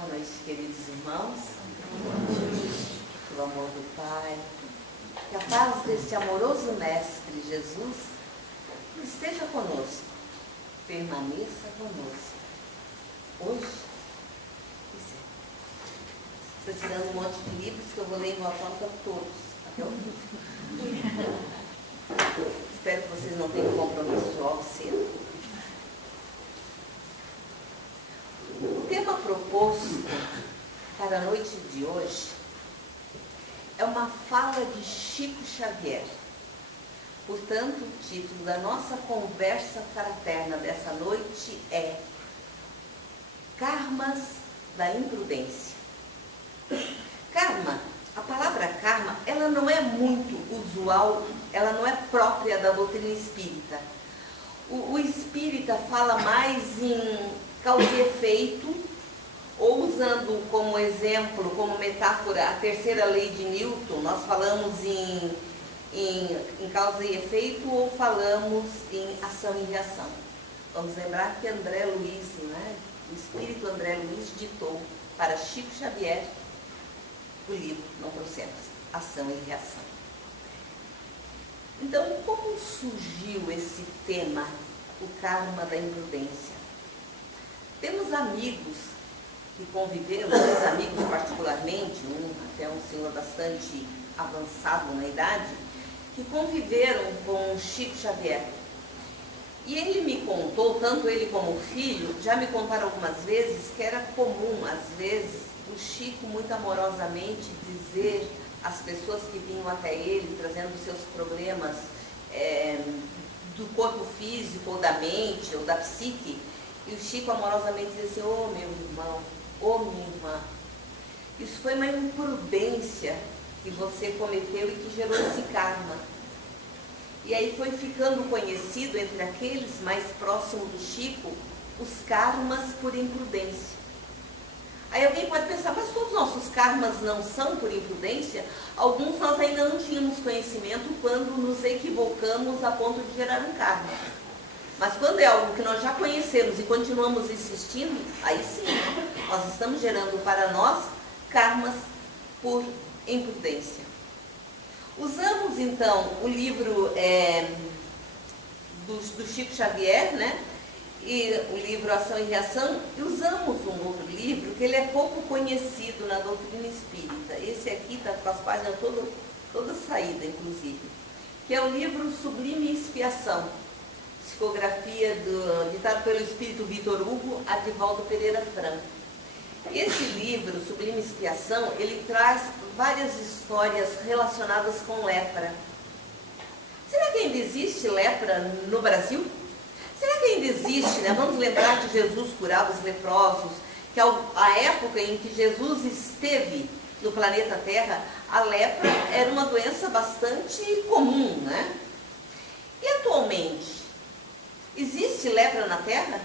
Boa noite, queridos irmãos. Pelo amor do Pai, que a paz deste amoroso Mestre Jesus esteja conosco, permaneça conosco, hoje e sempre. Estou tirando um monte de livros que eu vou ler em voz alta todos, até o fim. Espero que vocês não tenham compromisso logo cedo. O tema proposto para a noite de hoje é uma fala de Chico Xavier. Portanto, o título da nossa conversa fraterna dessa noite é Karmas da Imprudência. Karma, a palavra karma, ela não é muito usual, ela não é própria da doutrina espírita. O espírita fala mais em causa e efeito, ou usando como exemplo, como metáfora, a terceira lei de Newton, nós falamos em causa e efeito ou falamos em ação e reação. Vamos lembrar que André Luiz, o espírito André Luiz ditou para Chico Xavier o livro, não trouxemos, Ação e Reação. Então, como surgiu esse tema, o karma da imprudência? Temos amigos que conviveram, dois amigos particularmente, até um senhor bastante avançado na idade, que conviveram com Chico Xavier. E ele me contou, tanto ele como o filho, já me contaram algumas vezes que era comum, às vezes, o Chico muito amorosamente dizer às pessoas que vinham até ele, trazendo seus problemas do corpo físico, ou da mente, ou da psique, e o Chico amorosamente dizia assim: ô meu irmão, ô minha irmã, isso foi uma imprudência que você cometeu e que gerou esse karma. E aí foi ficando conhecido entre aqueles mais próximos do Chico os karmas por imprudência. Aí alguém pode pensar, mas todos os nossos karmas não são por imprudência? Alguns nós ainda não tínhamos conhecimento quando nos equivocamos a ponto de gerar um karma. Mas quando é algo que nós já conhecemos e continuamos insistindo, aí sim, nós estamos gerando para nós karmas por imprudência. Usamos então o livro do Chico Xavier, e o livro Ação e Reação, e usamos um outro livro que ele é pouco conhecido na doutrina espírita. Esse aqui está com as páginas toda saída, inclusive, que é o livro Sublime Expiação, psicografia ditado pelo espírito Vitor Hugo, Adivaldo Pereira Franco. Esse livro, Sublime Expiação, ele traz várias histórias relacionadas com lepra. Será que ainda existe lepra no Brasil? Será que ainda existe, Vamos lembrar que Jesus curava os leprosos, que a época em que Jesus esteve no planeta Terra, a lepra era uma doença bastante comum, E atualmente, existe lepra na Terra?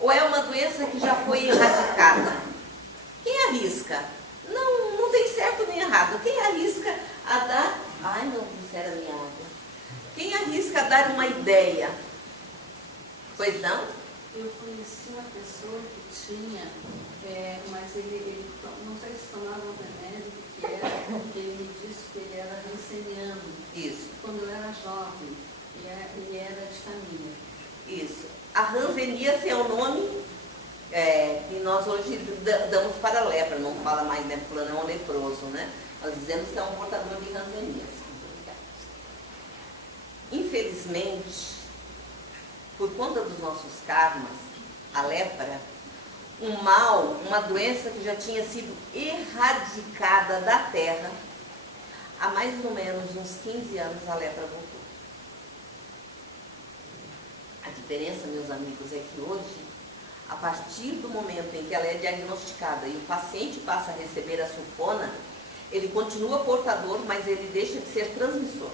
Ou é uma doença que já foi erradicada? Quem arrisca? Não tem certo nem errado. Quem arrisca a dar... Ai, não disseram a minha água. Quem arrisca a dar uma ideia? Pois não? Eu conheci uma pessoa que tinha, mas ele não sei se tomava um remédio, porque ele me disse que ele era ranceniano. Isso. Quando eu era jovem, ele era de família. Isso. A ranceníase é o nome que nós hoje damos para a lepra, não fala mais, fulano é um leproso, Nós dizemos que é um portador de ranceníase. Infelizmente, por conta dos nossos karmas, a lepra, um mal, uma doença que já tinha sido erradicada da terra, há mais ou menos uns 15 anos a lepra voltou. A diferença, meus amigos, é que hoje, a partir do momento em que ela é diagnosticada e o paciente passa a receber a sulfona, ele continua portador, mas ele deixa de ser transmissor.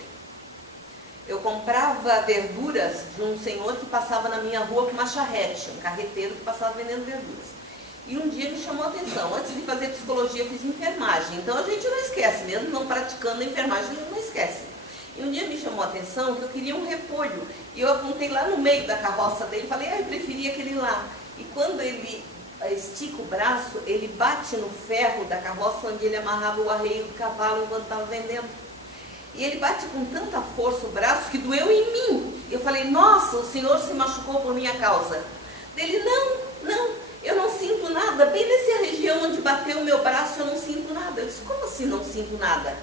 Eu comprava verduras de um senhor que passava na minha rua com uma charrete, um carreteiro que passava vendendo verduras. E um dia me chamou a atenção. Antes de fazer psicologia, eu fiz enfermagem. Então a gente não esquece, mesmo não praticando a enfermagem, a gente não esquece. E um dia me chamou a atenção que eu queria um repolho. E eu apontei lá no meio da carroça dele e falei, eu preferia aquele lá. E quando ele estica o braço, ele bate no ferro da carroça onde ele amarrava o arreio do cavalo enquanto estava vendendo. E ele bate com tanta força o braço que doeu em mim. Eu falei, nossa, o senhor se machucou por minha causa. Ele, não, eu não sinto nada. Bem nessa região onde bateu o meu braço, eu não sinto nada. Eu disse, como assim não sinto nada?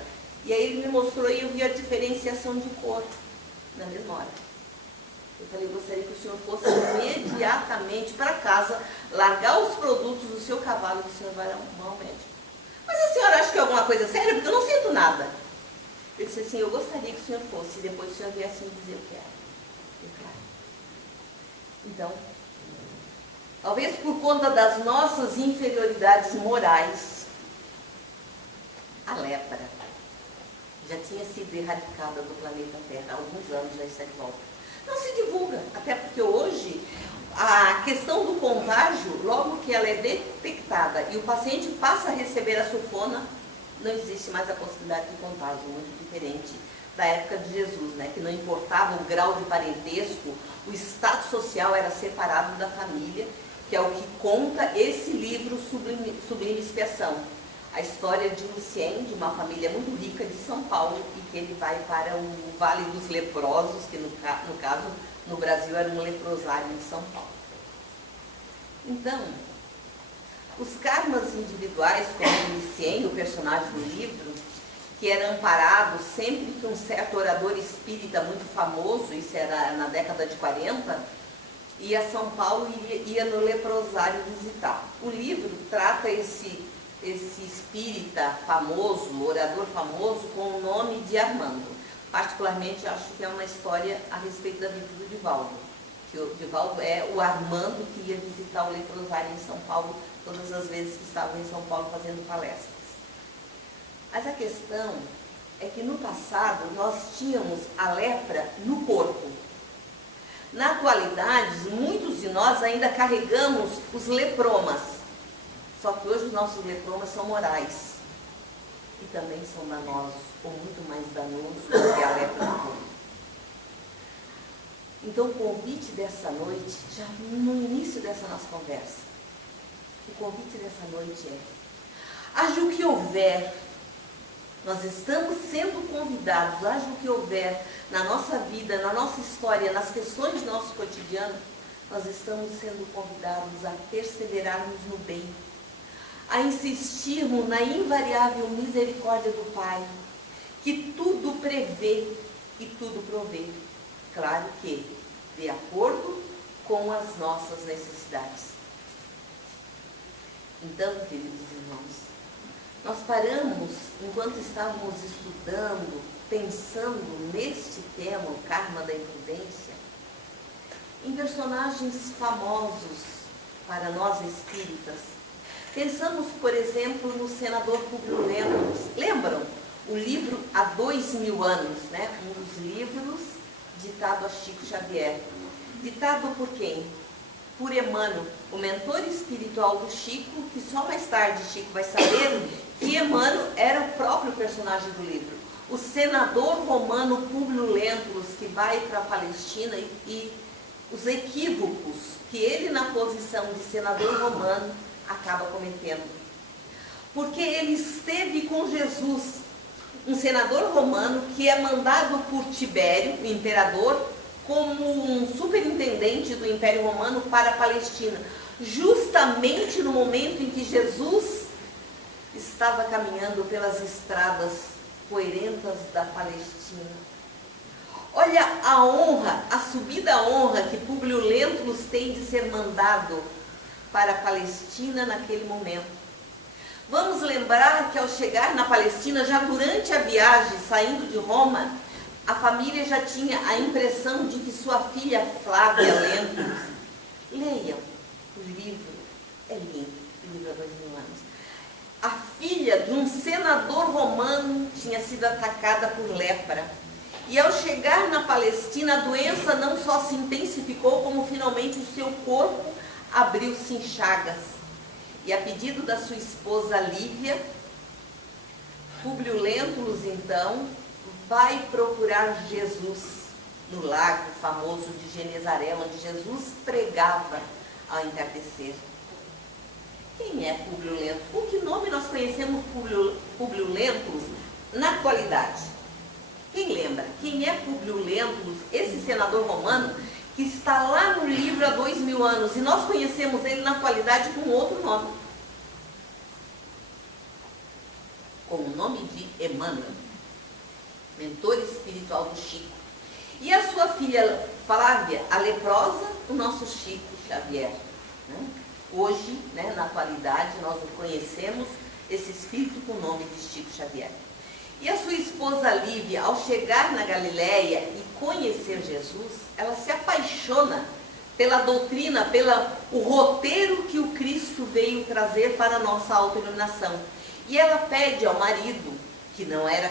E aí ele me mostrou e eu vi a diferenciação de cor na mesma hora. Eu falei, eu gostaria que o senhor fosse imediatamente para casa, largar os produtos do seu cavalo, que o senhor vai arrumar ao médico. Mas a senhora acha que é alguma coisa séria? Porque eu não sinto nada. Eu disse assim, eu gostaria que o senhor fosse, e depois o senhor viesse me dizer o que era. Então, talvez por conta das nossas inferioridades morais, a lepra já tinha sido erradicada do planeta Terra há alguns anos, já está de volta. Não se divulga, até porque hoje a questão do contágio, logo que ela é detectada e o paciente passa a receber a sulfona, não existe mais a possibilidade de contágio, muito diferente da época de Jesus, né? Que não importava o grau de parentesco, o status social era separado da família, que é o que conta esse livro Sublime Expiação. A história de Lucien, de uma família muito rica de São Paulo, e que ele vai para o Vale dos Leprosos, que no caso, no Brasil, era um leprosário de São Paulo. Então, os karmas individuais, como Lucien, o personagem do livro, que era amparado sempre que um certo orador espírita muito famoso, isso era na década de 40, ia a São Paulo e ia no leprosário visitar. O livro trata esse espírita famoso, orador famoso, com o nome de Armando. Particularmente, acho que é uma história a respeito da vida do Divaldo. Que o Divaldo é o Armando que ia visitar o leprosário em São Paulo todas as vezes que estava em São Paulo fazendo palestras. Mas a questão é que no passado nós tínhamos a lepra no corpo. Na atualidade, muitos de nós ainda carregamos os lepromas. Só que hoje os nossos lepromas são morais. E também são danosos, ou muito mais danosos do que a lepra no corpo. Então o convite dessa noite, já no início dessa nossa conversa, o convite dessa noite é: haja o que houver, nós estamos sendo convidados, haja o que houver na nossa vida, na nossa história, nas questões do nosso cotidiano, nós estamos sendo convidados a perseverarmos no bem, a insistirmos na invariável misericórdia do Pai, que tudo prevê e tudo provê. Claro que de acordo com as nossas necessidades. Então, queridos irmãos, nós paramos, enquanto estávamos estudando, pensando neste tema, o karma da imprudência, em personagens famosos para nós espíritas. Pensamos, por exemplo, no senador Públio Lentulus. Lembram? O livro Há 2000 anos, né? Um dos livros ditado a Chico Xavier. Ditado por quem? Por Emmanuel, o mentor espiritual do Chico, que só mais tarde Chico vai saber que Emmanuel era o próprio personagem do livro. O senador romano Públio Lentulus, que vai para a Palestina e os equívocos que ele, na posição de senador romano, acaba cometendo. Porque ele esteve com Jesus, um senador romano que é mandado por Tibério, o imperador, como um superintendente do Império Romano para a Palestina, justamente no momento em que Jesus estava caminhando pelas estradas poeirentas da Palestina. Olha a honra, a subida honra que Públio Lentulus tem de ser mandado para a Palestina naquele momento. Vamos lembrar que ao chegar na Palestina, já durante a viagem, saindo de Roma, a família já tinha a impressão de que sua filha Flávia Lentulus, leiam o livro, é lindo, o livro há 2000 anos. A filha de um senador romano tinha sido atacada por lepra. E ao chegar na Palestina, a doença não só se intensificou, como finalmente o seu corpo abriu-se em chagas. E a pedido da sua esposa Lívia, Públio Lentulus, então, vai procurar Jesus no lago famoso de Genezaré, onde Jesus pregava ao entardecer. Quem é Públio Lentulus? Com que nome nós conhecemos Públio Lentulus na atualidade? Quem lembra? Quem é Públio Lentulus, esse senador romano que está lá no livro há 2000 anos, e nós conhecemos ele na atualidade com outro nome? Com o nome de Emmanuel, mentor espiritual do Chico. E a sua filha Flávia, a leprosa, o nosso Chico Xavier. Né? Hoje, né, na atualidade, nós conhecemos esse espírito com o nome de Chico Xavier. E a sua esposa Lívia, ao chegar na Galileia e conhecer Jesus, ela se apaixona pela doutrina, pelo roteiro que o Cristo veio trazer para a nossa autoiluminação. E ela pede ao marido, que não era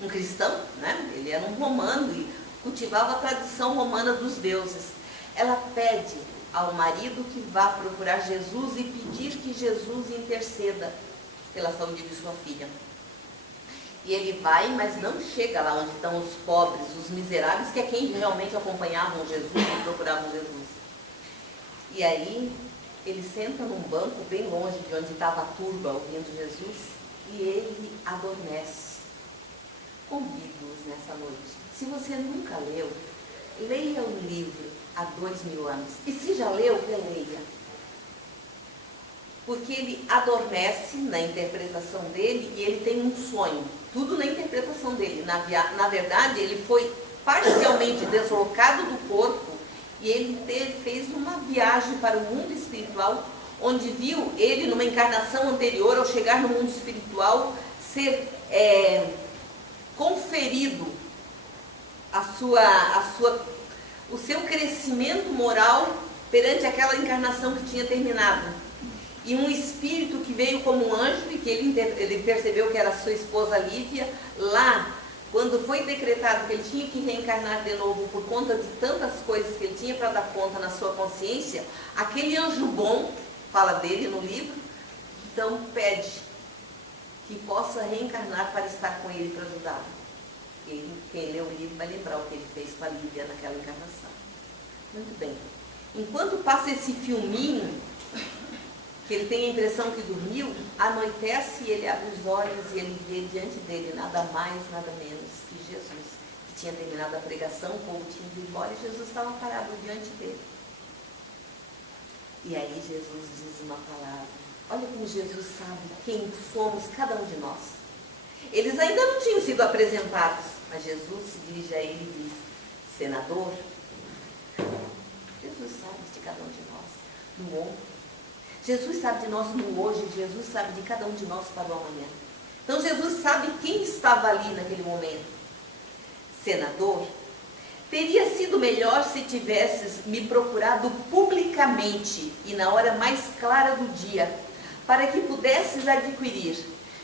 um cristão, né? Ele era um romano e cultivava a tradição romana dos deuses. Ela pede ao marido que vá procurar Jesus e pedir que Jesus interceda pela saúde de sua filha. E ele vai, mas não chega lá onde estão os pobres, os miseráveis, que é quem realmente acompanhavam Jesus e procuravam Jesus. E aí ele senta num banco bem longe de onde estava a turba ouvindo Jesus e ele adormece. Convido-os nessa noite. Se você nunca leu, leia o livro há 2000 anos. E se já leu, releia. Porque ele adormece na interpretação dele e ele tem um sonho. Tudo na interpretação dele. Na verdade, ele foi parcialmente deslocado do corpo e ele fez uma viagem para o mundo espiritual, onde viu ele, numa encarnação anterior, ao chegar no mundo espiritual, ser conferido o seu crescimento moral perante aquela encarnação que tinha terminado. E um espírito que veio como um anjo e que ele percebeu que era sua esposa Lívia, lá, quando foi decretado que ele tinha que reencarnar de novo por conta de tantas coisas que ele tinha para dar conta na sua consciência, aquele anjo bom, fala dele no livro, então pede que possa reencarnar para estar com ele, para ajudá-lo. E quem lê o livro vai lembrar o que ele fez com a Lívia naquela encarnação. Muito bem. Enquanto passa esse filminho, que ele tem a impressão que dormiu, anoitece e ele abre os olhos e ele vê diante dele nada mais, nada menos que Jesus, que tinha terminado a pregação, o povo tinha ido embora e Jesus estava parado diante dele. E aí Jesus diz uma palavra. Olha como Jesus sabe quem somos, cada um de nós. Eles ainda não tinham sido apresentados, mas Jesus se dirige a ele e diz: senador, Jesus sabe de cada um de nós, no ontem. Jesus sabe de nós no hoje, Jesus sabe de cada um de nós para o amanhã. Então Jesus sabe quem estava ali naquele momento. Senador, teria sido melhor se tivesses me procurado publicamente e na hora mais clara do dia, para que pudesses adquirir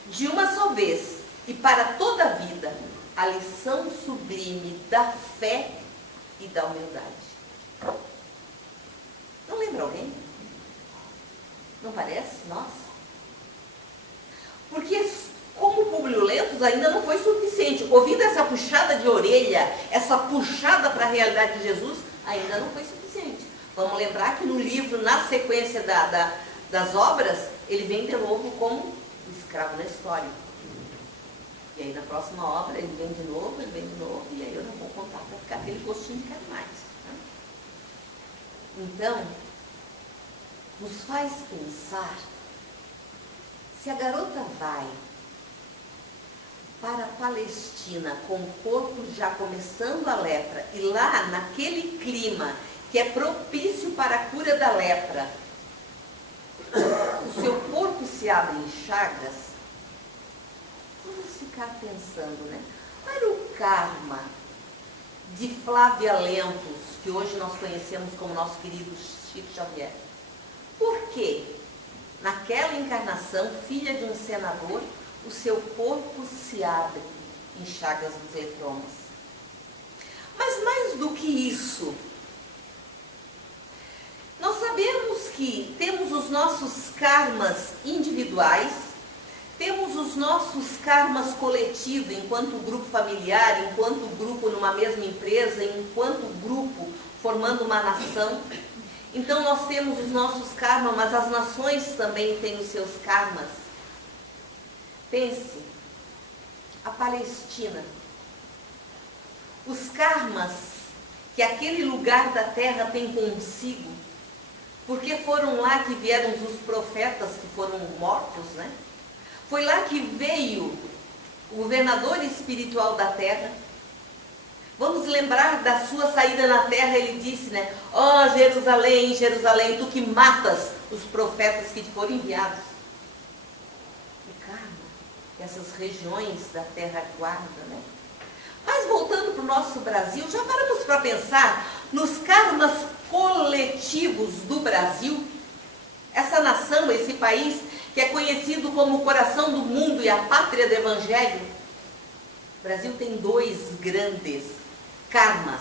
de uma só vez e para toda a vida a lição sublime da fé e da humildade. Não lembra alguém? Não parece? Nossa. Porque como Públio Lentulus ainda não foi suficiente. Ouvindo essa puxada de orelha, essa puxada para a realidade de Jesus, ainda não foi suficiente. Vamos lembrar que no livro, na sequência das obras, ele vem de novo como escravo na história. E aí na próxima obra ele vem de novo, e aí eu não vou contar para ficar aquele gostinho de quero mais. Né? Então, nos faz pensar, se a garota vai para a Palestina com o corpo já começando a lepra, e lá naquele clima que é propício para a cura da lepra, o seu corpo se abre em chagas, vamos ficar pensando, né? Qual era o karma de Flávia Lentulus, que hoje nós conhecemos como nosso querido Chico Xavier? Por que, naquela encarnação, filha de um senador, o seu corpo se abre em chagas dos hetromas? Mas mais do que isso, nós sabemos que temos os nossos karmas individuais, temos os nossos karmas coletivos, enquanto grupo familiar, enquanto grupo numa mesma empresa, enquanto grupo formando uma nação. Então nós temos os nossos karmas, mas as nações também têm os seus karmas. Pense, a Palestina, os karmas que aquele lugar da terra tem consigo, porque foram lá que vieram os profetas que foram mortos, né? Foi lá que veio o governador espiritual da terra. Vamos lembrar da sua saída na terra, ele disse, né? Ó Jerusalém, Jerusalém, tu que matas os profetas que te foram enviados. O karma, essas regiões da terra guarda, né? Mas voltando para o nosso Brasil, já paramos para pensar nos karmas coletivos do Brasil? Essa nação, esse país que é conhecido como o coração do mundo e a pátria do Evangelho. O Brasil tem 2 grandes karmas.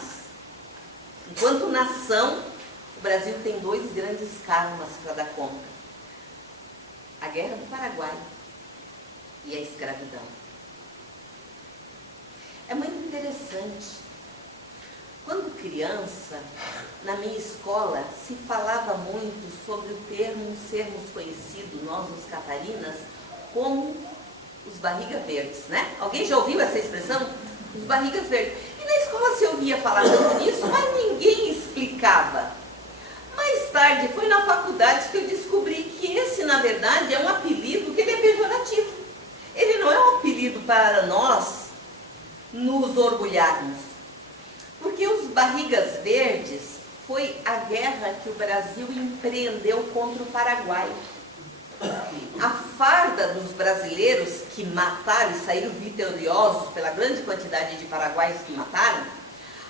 Enquanto nação, o Brasil tem 2 grandes karmas para dar conta. A Guerra do Paraguai e a escravidão. É muito interessante. Quando criança, na minha escola, se falava muito sobre o termo sermos conhecidos, nós os catarinas, como os barriga verdes, né? Alguém já ouviu essa expressão? Os barrigas verdes. E na escola se ouvia falar tanto nisso, mas ninguém explicava. Mais tarde, foi na faculdade que eu descobri que esse, na verdade, é um apelido que ele é pejorativo. Ele não é um apelido para nós nos orgulharmos. Porque os barrigas verdes foi a guerra que o Brasil empreendeu contra o Paraguai. A farda dos brasileiros que mataram e saíram vitoriosos pela grande quantidade de paraguaios que mataram,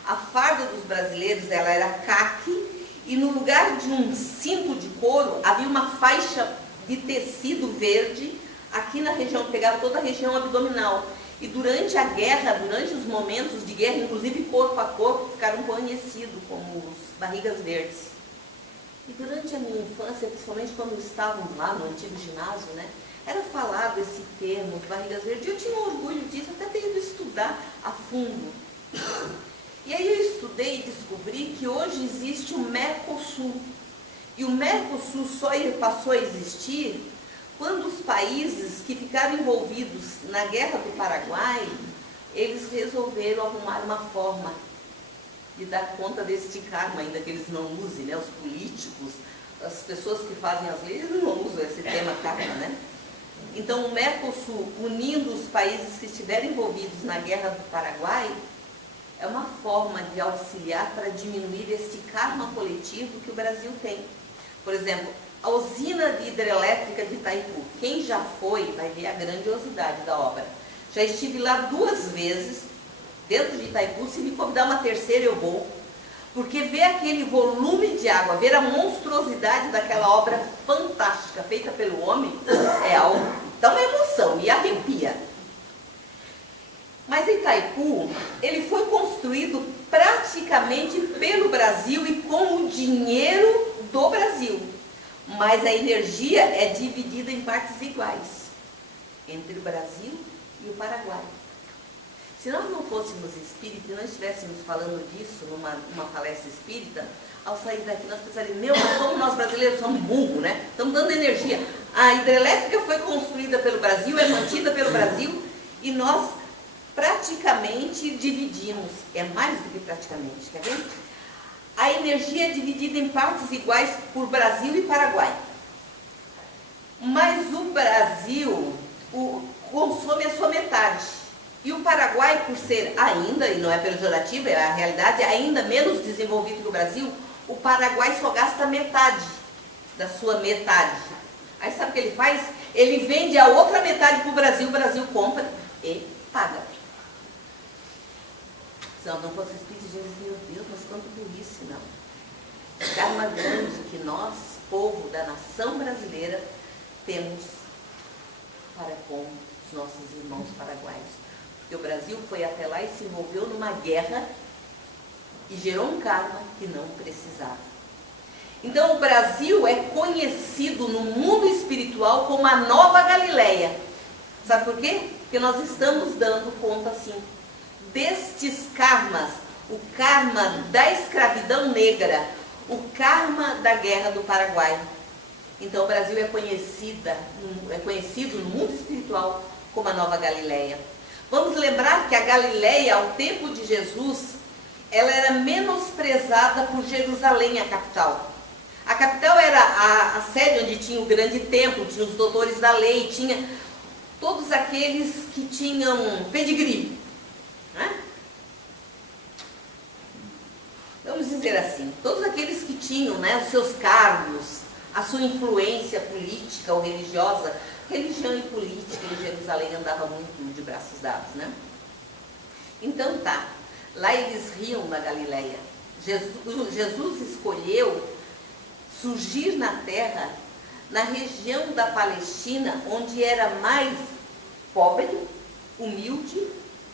a farda dos brasileiros ela era caque e no lugar de um cinto de couro havia uma faixa de tecido verde aqui na região, pegava toda a região abdominal. E durante a guerra, durante os momentos de guerra, inclusive corpo a corpo, ficaram conhecidos como os barrigas verdes. E durante a minha infância, principalmente quando estávamos lá no antigo ginásio, né, era falado esse termo, os barrigas verdes, e eu tinha um orgulho disso, até ter ido estudar a fundo. E aí eu estudei e descobri que hoje existe o Mercosul. E o Mercosul só passou a existir quando os países que ficaram envolvidos na Guerra do Paraguai, eles resolveram arrumar uma forma de dar conta deste karma, ainda que eles não usem, né? Os políticos, as pessoas que fazem as leis, eles não usam esse tema karma, né? Então o Mercosul, unindo os países que estiveram envolvidos na Guerra do Paraguai, é uma forma de auxiliar para diminuir este karma coletivo que o Brasil tem. Por exemplo, a usina de hidrelétrica de Itaipu, quem já foi vai ver a grandiosidade da obra. Já estive lá 2 vezes, dentro de Itaipu, se me convidar uma terceira eu vou, porque ver aquele volume de água, ver a monstruosidade daquela obra fantástica, feita pelo homem, é algo, dá uma emoção e arrepia. Mas Itaipu, ele foi construído praticamente pelo Brasil e com o dinheiro do Brasil. Mas a energia é dividida em partes iguais entre o Brasil e o Paraguai. Se nós não fôssemos espíritas e não estivéssemos falando disso numa palestra espírita, ao sair daqui nós pensaríamos, mas como nós brasileiros somos burros, né? Estamos dando energia. A hidrelétrica foi construída pelo Brasil, é mantida pelo Brasil e nós praticamente dividimos. É mais do que praticamente, quer ver? A energia é dividida em partes iguais por Brasil e Paraguai. Mas o Brasil consome a sua metade. E o Paraguai, por ser ainda, e não é pejorativo, é a realidade, ainda menos desenvolvido que o Brasil, o Paraguai só gasta metade da sua metade. Aí sabe o que ele faz? Ele vende a outra metade para o Brasil compra e paga. Se não fosse espírito, Jesus, meu Deus, mas quanto burrice, não. O karma grande que nós, povo da nação brasileira, temos para com os nossos irmãos paraguaios. Porque o Brasil foi até lá e se envolveu numa guerra e gerou um karma que não precisava. Então o Brasil é conhecido no mundo espiritual como a Nova Galileia. Sabe por quê? Porque nós estamos dando conta, sim, destes karmas, o karma da escravidão negra, o karma da Guerra do Paraguai. Então o Brasil é conhecido no mundo espiritual como a Nova Galileia. Vamos lembrar que a Galileia, ao tempo de Jesus, ela era menosprezada por Jerusalém, a capital. A capital era a sede onde tinha o grande templo, tinha os doutores da lei, tinha todos aqueles que tinham pedigree, né? Vamos dizer assim, todos aqueles que tinham, né, os seus cargos, a sua influência política ou religiosa. Religião e política em Jerusalém andava muito de braços dados, né? Então tá, lá eles riam da Galileia. Jesus escolheu surgir na terra, na região da Palestina, onde era mais pobre, humilde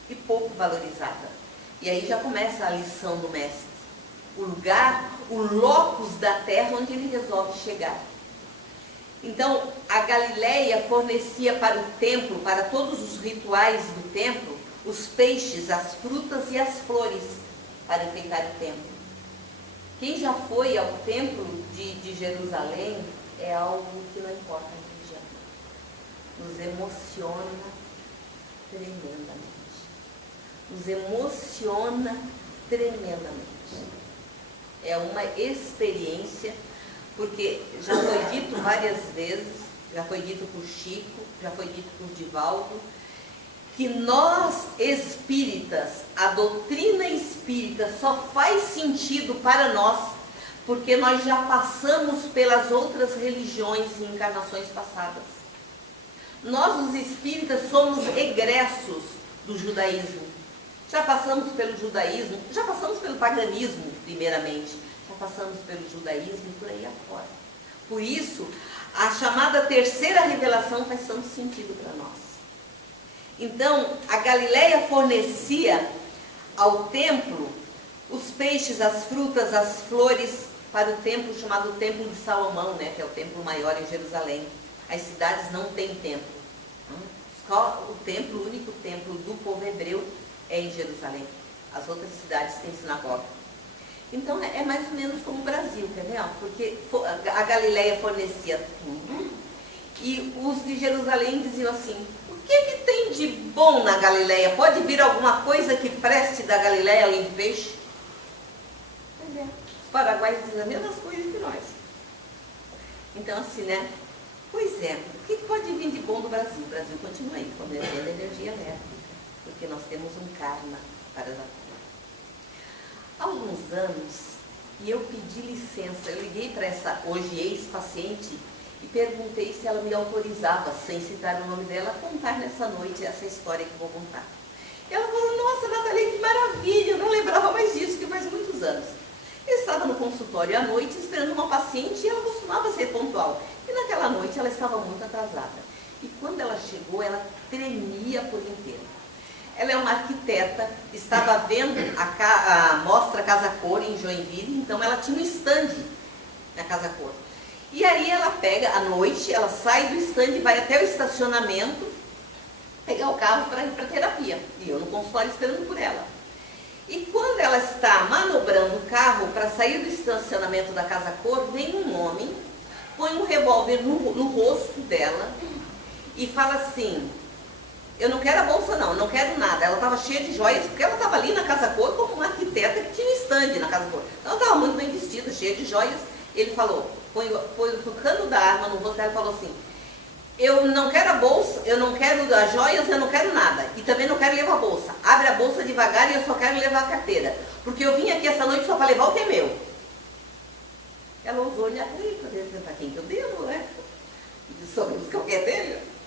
e pouco valorizada. E aí já começa a lição do mestre. O lugar, o locus da terra onde ele resolve chegar. Então, a Galileia fornecia para o templo, para todos os rituais do templo, os peixes, as frutas e as flores para enfeitar o templo. Quem já foi ao templo de Jerusalém é algo que não importa a religião. Nos emociona tremendamente. Nos emociona tremendamente. É uma experiência, porque já foi dito várias vezes, já foi dito por Chico, já foi dito por Divaldo, que nós espíritas, a doutrina espírita só faz sentido para nós, porque nós já passamos pelas outras religiões em encarnações passadas. Nós, os espíritas, somos egressos do judaísmo. Já passamos pelo judaísmo, já passamos pelo paganismo, primeiramente, já passamos pelo judaísmo e por aí afora. Por isso, a chamada terceira revelação faz tanto sentido para nós. Então, a Galileia fornecia ao templo os peixes, as frutas, as flores para o templo chamado Templo de Salomão, né, que é o templo maior em Jerusalém. As cidades não têm templo. Só o templo, o único templo do povo hebreu é em Jerusalém. As outras cidades têm sinagoga. Então é mais ou menos como o Brasil, quer ver? Porque a Galileia fornecia tudo e os de Jerusalém diziam assim: o que tem de bom na Galileia? Pode vir alguma coisa que preste da Galileia além do peixe? Pois é, os paraguaios dizem as mesmas coisas que nós. Então assim, né? Pois é, o que pode vir de bom do Brasil? O Brasil continua aí fornecendo energia elétrica, porque nós temos um karma para dar. Há alguns anos, e eu pedi licença, eu liguei para essa hoje ex-paciente e perguntei se ela me autorizava, sem citar o nome dela, a contar nessa noite essa história que eu vou contar. Ela falou: nossa, Nathalie, que maravilha, eu não lembrava mais disso, que faz muitos anos. Eu estava no consultório à noite esperando uma paciente e ela costumava ser pontual. E naquela noite ela estava muito atrasada. E quando ela chegou, ela tremia por inteiro. Ela é uma arquiteta, estava vendo a mostra Casa Cor em Joinville, então ela tinha um stand na Casa Cor. E aí ela pega, à noite, ela sai do stand e vai até o estacionamento, pegar o carro para ir para terapia. E eu no consultório esperando por ela. E quando ela está manobrando o carro para sair do estacionamento da Casa Cor, vem um homem, põe um revólver no rosto dela e fala assim: eu não quero a bolsa não, não quero nada. Ela estava cheia de joias, porque ela estava ali na Casa Cor como uma arquiteta que tinha stand na Casa Cor. Então ela estava muito bem vestida, cheia de joias. Ele falou, põe o cano da arma no rosto dela e falou assim: eu não quero a bolsa, eu não quero as joias, eu não quero nada. E também não quero levar a bolsa. Abre a bolsa devagar e eu só quero levar a carteira. Porque eu vim aqui essa noite só para levar o que é meu. Ela ousou olhar para ele, para ver para quem que eu devo, né? E soubemos que eu quero dele.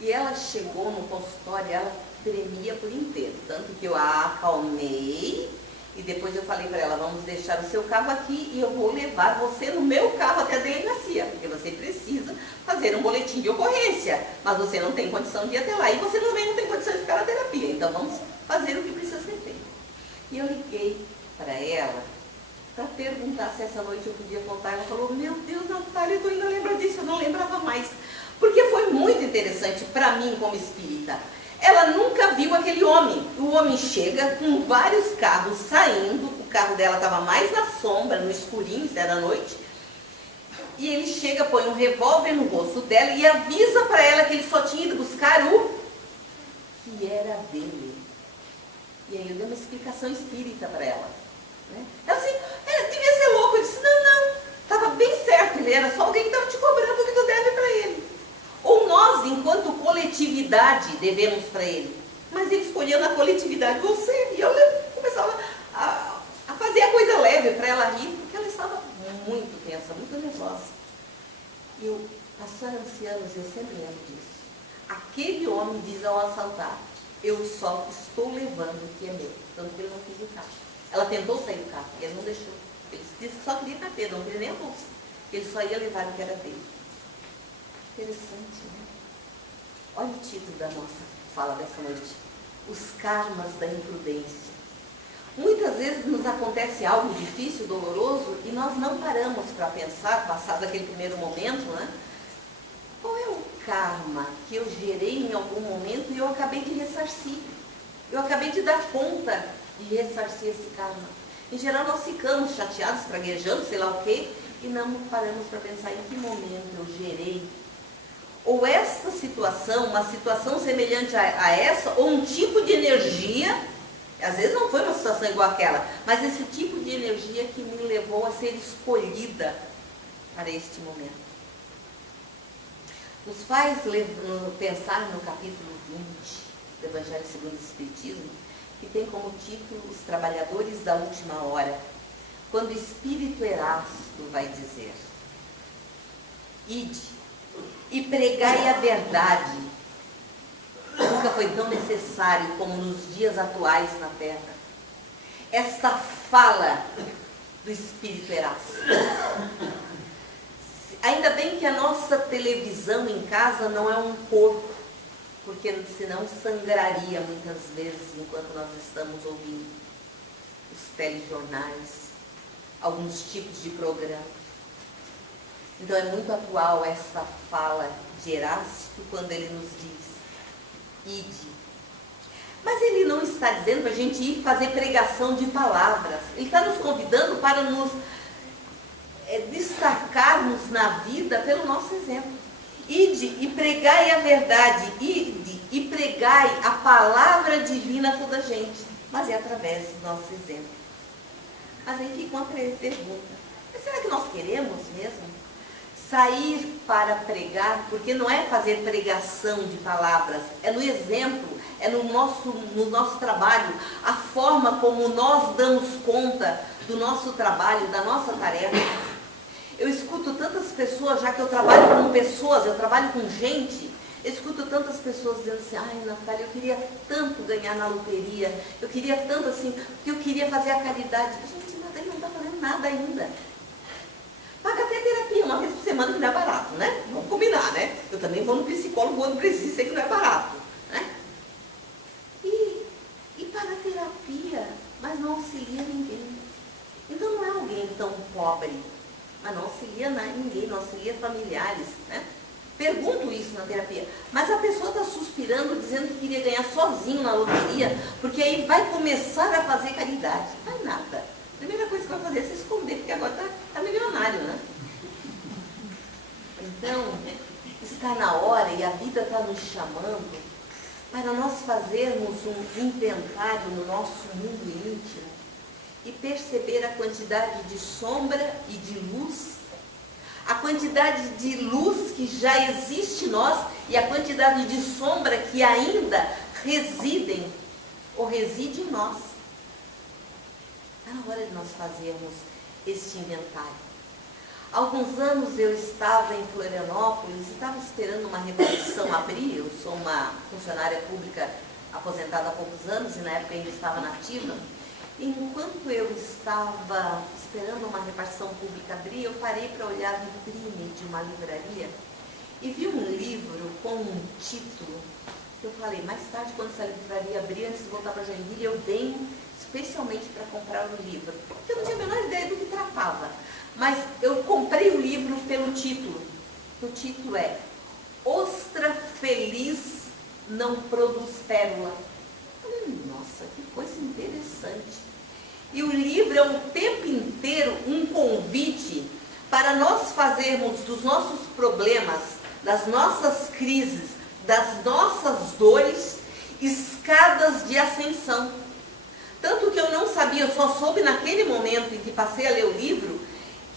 E ela chegou no consultório, ela tremia por inteiro. Tanto que eu a acalmei e depois eu falei para ela: vamos deixar o seu carro aqui e eu vou levar você no meu carro até a delegacia, porque você precisa fazer um boletim de ocorrência, mas você não tem condição de ir até lá e você também não tem condição de ficar na terapia, então vamos fazer o que precisa ser feito. E eu liguei para ela para perguntar se essa noite eu podia contar. Ela falou: meu Deus, Natália, tu ainda lembra disso? Eu não lembrava mais. Porque foi muito interessante para mim como espírita. ela nunca viu aquele homem. O homem chega com vários carros saindo, o carro dela estava mais na sombra, no escurinho, isso era noite, e ele chega, põe um revólver no rosto dela e avisa para ela que ele só tinha ido buscar o que era dele. E aí eu dei uma explicação espírita para ela. Né? Ela assim, devia ser louco. Eu disse, não, estava bem certo, ele era só alguém que estava te cobrando o que tu deve para ele. Ou nós, enquanto coletividade, devemos para ele. Mas ele escolheu na coletividade você. E eu começava a fazer a coisa leve para ela rir, porque ela estava muito tensa, muito nervosa. E eu, passaram anos, eu sempre lembro disso. Aquele homem diz ao assaltar, eu só estou levando o que é meu. Tanto que ele não quis o carro. Ela tentou sair do carro, e ele não deixou. Ele disse que só queria carteira, não queria nem a bolsa. Ele só ia levar o que era dele. Interessante, né? Olha o título da nossa fala dessa noite. Os karmas da imprudência. Muitas vezes nos acontece algo difícil, doloroso, e nós não paramos para pensar, passado aquele primeiro momento, né? Qual é o karma que eu gerei em algum momento e eu acabei de ressarcir? Eu acabei de dar conta de ressarcir esse karma. Em geral, nós ficamos chateados, praguejando, sei lá o quê, e não paramos para pensar em que momento eu gerei. Ou essa situação, uma situação semelhante a essa, ou um tipo de energia, às vezes não foi uma situação igual àquela, mas esse tipo de energia que me levou a ser escolhida para este momento. Nos faz pensar no capítulo 20 do Evangelho segundo o Espiritismo, que tem como título Os Trabalhadores da Última Hora, quando o Espírito Erasto vai dizer: ide e pregai a verdade. Nunca foi tão necessário como nos dias atuais na Terra. Esta fala do Espírito Erasto. Ainda bem que a nossa televisão em casa não é um corpo, porque senão sangraria muitas vezes enquanto nós estamos ouvindo os telejornais, alguns tipos de programa. Então é muito atual essa fala de Erasto quando ele nos diz: ide. Mas ele não está dizendo para a gente ir fazer pregação de palavras. Ele está nos convidando para nos destacarmos na vida pelo nosso exemplo. Ide e pregai a verdade, ide e pregai a palavra divina a toda a gente, mas é através do nosso exemplo. Mas aí fica uma pergunta: mas será que nós queremos mesmo sair para pregar? Porque não é fazer pregação de palavras, é no exemplo, é no nosso trabalho, a forma como nós damos conta do nosso trabalho, da nossa tarefa. Eu escuto tantas pessoas, já que eu trabalho com pessoas, eu trabalho com gente, eu escuto tantas pessoas dizendo assim: ai, Natália, eu queria tanto ganhar na loteria, eu queria tanto assim, porque eu queria fazer a caridade. Gente, Natália não está fazendo nada ainda. Paga até terapia uma vez por semana, que não é barato, né? Vamos combinar, né? Eu também vou no psicólogo quando preciso, sei que não é barato, né? E paga terapia, mas não auxilia ninguém. Então não é alguém tão pobre, mas não auxilia ninguém, não auxilia familiares, né? Pergunto isso na terapia, mas a pessoa está suspirando, dizendo que queria ganhar sozinho na loteria, porque aí vai começar a fazer caridade. Não é nada. A primeira coisa que vai fazer é se esconder, porque agora está milionário, né? Então, está na hora, e a vida está nos chamando, para nós fazermos um inventário no nosso mundo íntimo e perceber a quantidade de sombra e de luz, a quantidade de luz que já existe em nós e a quantidade de sombra que ainda reside em nós. Está na hora de nós fazermos este inventário. Há alguns anos eu estava em Florianópolis, estava esperando uma repartição abrir. Eu sou uma funcionária pública aposentada há poucos anos e na época ainda estava nativa. Enquanto eu estava esperando uma repartição pública abrir, eu parei para olhar a vitrine de uma livraria e vi um livro com um título. Eu falei: mais tarde, quando essa livraria abrir, antes de voltar para Joinville, eu venho especialmente para comprar o livro. Eu não tinha a menor ideia do que tratava, mas eu comprei o livro pelo título. O título é Ostra Feliz não produz pérola. Nossa, que coisa interessante. E o livro é o tempo inteiro um convite para nós fazermos dos nossos problemas, das nossas crises, das nossas dores, escadas de ascensão. Tanto que eu não sabia, eu só soube naquele momento em que passei a ler o livro,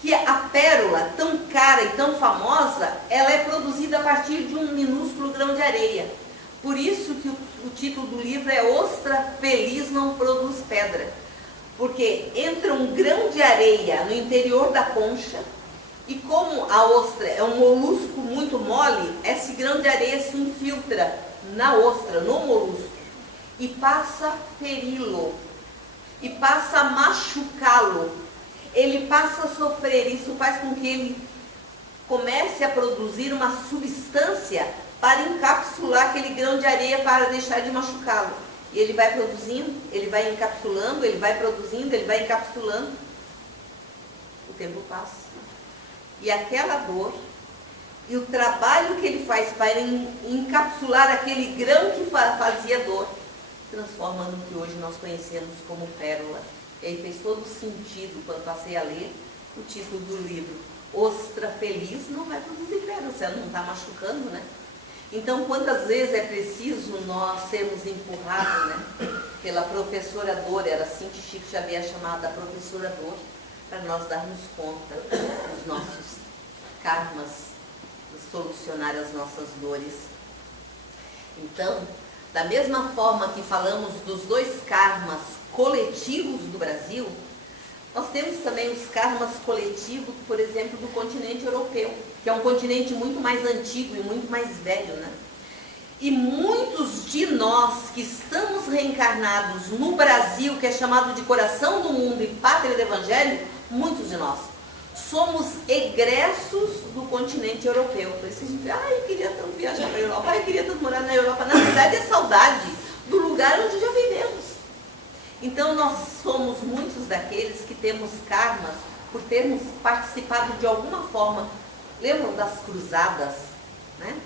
que a pérola, tão cara e tão famosa, ela é produzida a partir de um minúsculo grão de areia. Por isso que o título do livro é Ostra Feliz Não Produz Pedra. Porque entra um grão de areia no interior da concha, e como a ostra é um molusco muito mole, esse grão de areia se infiltra na ostra, no molusco, e passa a feri-lo, e passa a machucá-lo, ele passa a sofrer. Isso faz com que ele comece a produzir uma substância para encapsular aquele grão de areia para deixar de machucá-lo. E ele vai produzindo, ele vai encapsulando, ele vai produzindo, ele vai encapsulando. O tempo passa. E aquela dor, e o trabalho que ele faz para encapsular aquele grão que fazia dor, transforma no que hoje nós conhecemos como pérola. E aí fez todo sentido, quando passei a ler, o título do livro. Ostra Feliz não vai produzir pérola, você não está machucando, né? Então, quantas vezes é preciso nós sermos empurrados, né, pela professora dor, era assim que Chico Xavier chamava, a professora dor, para nós darmos conta dos nossos karmas, de solucionar as nossas dores. Então, da mesma forma que falamos dos dois karmas coletivos do Brasil, nós temos também os karmas coletivos, por exemplo, do continente europeu, que é um continente muito mais antigo e muito mais velho, né? E muitos de nós que estamos reencarnados no Brasil, que é chamado de coração do mundo e pátria do Evangelho, muitos de nós somos egressos do continente europeu. Por isso a gente diz, eu queria tanto viajar para a Europa, eu queria tanto morar na Europa. Na verdade é saudade do lugar onde já vivemos. Então nós somos muitos daqueles que temos karmas por termos participado de alguma forma. Lembram das cruzadas, né?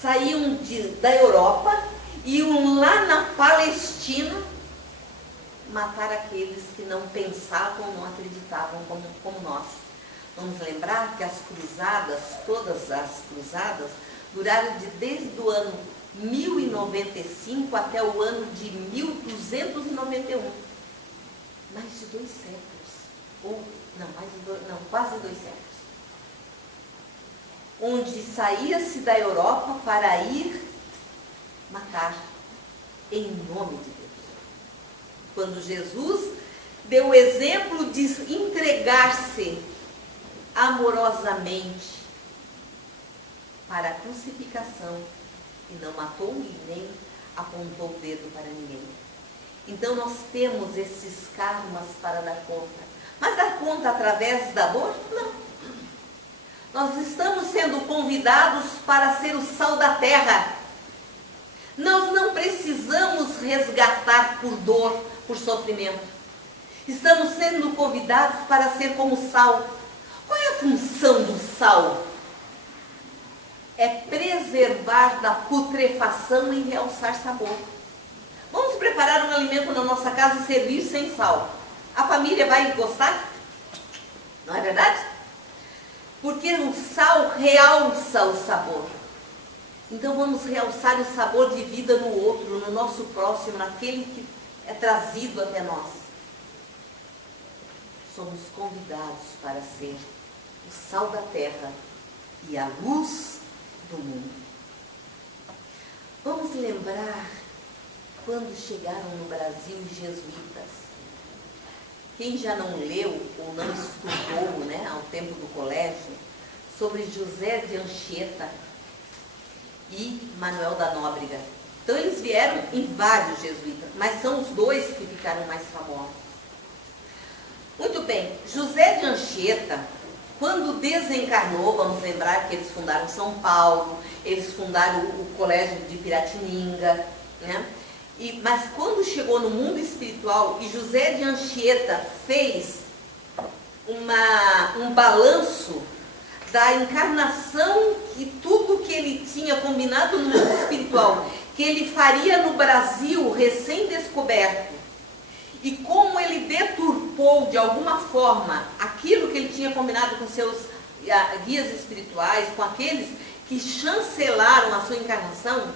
Saíam da Europa, iam lá na Palestina matar aqueles que não pensavam, não acreditavam como nós. Vamos lembrar que as cruzadas, todas as cruzadas, duraram desde o ano 1095 até o ano de 1291. Mais de 2 séculos. Quase 2 séculos. Onde saía-se da Europa para ir matar em nome de Deus. Quando Jesus deu o exemplo de entregar-se amorosamente para a crucificação e não matou e nem apontou o dedo para ninguém. Então nós temos esses karmas para dar conta. Mas dar conta através da dor? Não. Nós estamos sendo convidados para ser o sal da terra. Nós não precisamos resgatar por dor, por sofrimento. Estamos sendo convidados para ser como sal. Qual é a função do sal? É preservar da putrefação e realçar sabor. Vamos preparar um alimento na nossa casa e servir sem sal. A família vai gostar? Não é verdade? Porque o sal realça o sabor. Então vamos realçar o sabor de vida no outro, no nosso próximo, naquele que é trazido até nós. Somos convidados para ser o sal da terra e a luz do mundo. Vamos lembrar quando chegaram no Brasil os jesuítas. Quem já não leu ou não estudou, né, ao tempo do colégio, sobre José de Anchieta e Manuel da Nóbrega. Então eles vieram em vários jesuítas, mas são os dois que ficaram mais famosos. Muito bem, José de Anchieta, quando desencarnou, vamos lembrar que eles fundaram São Paulo, eles fundaram o colégio de Piratininga, né? Mas quando chegou no mundo espiritual e José de Anchieta fez um balanço da encarnação e tudo que ele tinha combinado no mundo espiritual, que ele faria no Brasil recém-descoberto, e como ele deturpou de alguma forma aquilo que ele tinha combinado com seus guias espirituais, com aqueles que chancelaram a sua encarnação,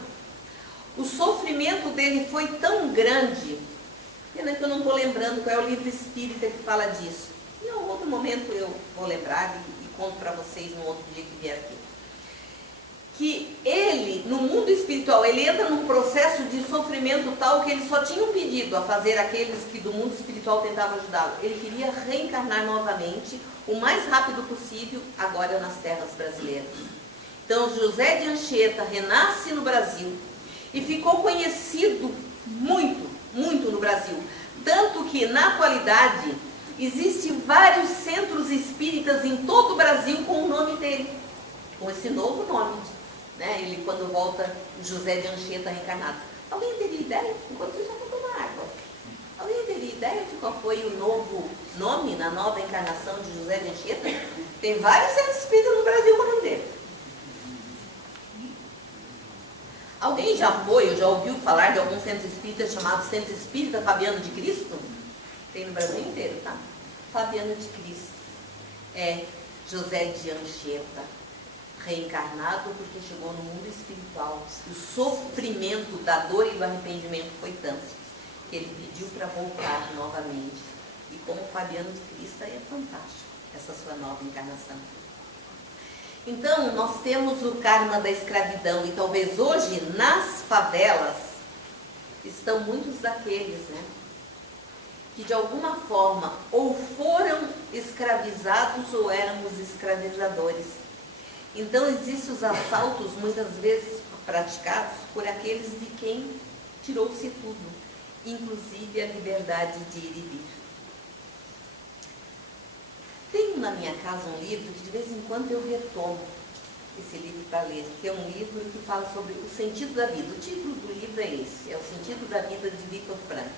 o sofrimento dele foi tão grande. Pena que eu não estou lembrando qual é o livro espírita que fala disso. Em algum outro momento eu vou lembrar e conto para vocês no outro dia que vier aqui. Que ele, no mundo espiritual, ele entra num processo de sofrimento tal que ele só tinha um pedido a fazer aqueles que do mundo espiritual tentavam ajudá-lo. Ele queria reencarnar novamente, o mais rápido possível, agora nas terras brasileiras. Então, José de Anchieta renasce no Brasil e ficou conhecido muito, muito no Brasil. Tanto que, na atualidade, existem vários centros espíritas em todo o Brasil com o nome dele, com esse novo nome. Ele, quando volta, José de Anchieta reencarnado. Alguém teria ideia? Enquanto isso, eu vou tomar água. Alguém teria ideia de qual foi o novo nome na nova encarnação de José de Anchieta? Tem vários centros espíritas no Brasil com o nome dele. Alguém já foi ou já ouviu falar de algum centro espírita chamado Centro Espírita Fabiano de Cristo? Tem no Brasil inteiro, tá? Fabiano de Cristo. É José de Anchieta, reencarnado porque chegou no mundo espiritual. O sofrimento da dor e do arrependimento foi tanto que ele pediu para voltar novamente. E como Fabiano de Cristo, aí é fantástico essa sua nova encarnação. Então, nós temos o karma da escravidão, e talvez hoje nas favelas estão muitos daqueles, que de alguma forma ou foram escravizados ou eram os escravizadores. Então, existem os assaltos, muitas vezes praticados por aqueles de quem tirou-se tudo, inclusive a liberdade de ir e vir. Tenho na minha casa um livro que de vez em quando eu retomo esse livro para ler, que é um livro que fala sobre o sentido da vida. O título do livro é esse, é O Sentido da Vida, de Viktor Frankl.